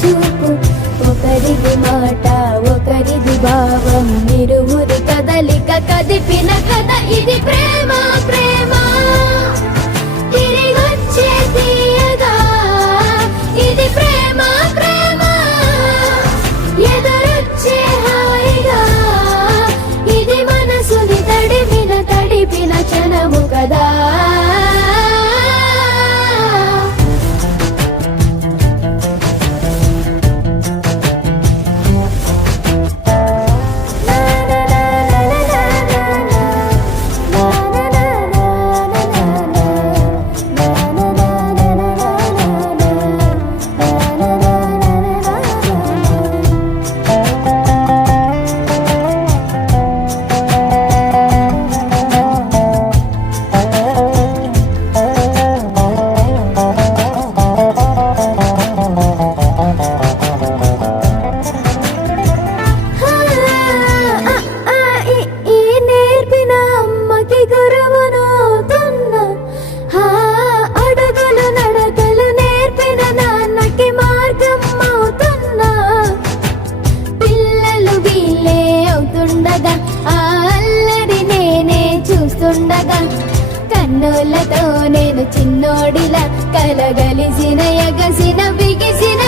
చూపు, ఒకరిది మాట ఒకరిది భావం, ఇరువురి కదలిక కదిపిన కథ ఇది ప్రేమ ప్రేమ. తిరిగొచ్చే తీయగా ఇది ప్రేమ ప్రేమ, ఎదురొచ్చే హాయిగా ఇది మనసుని తడిపిన క్షణము కదా. కన్నులతో నేను చిన్నోడిలా కలగలిసిన ఎగసిన బిగిసిన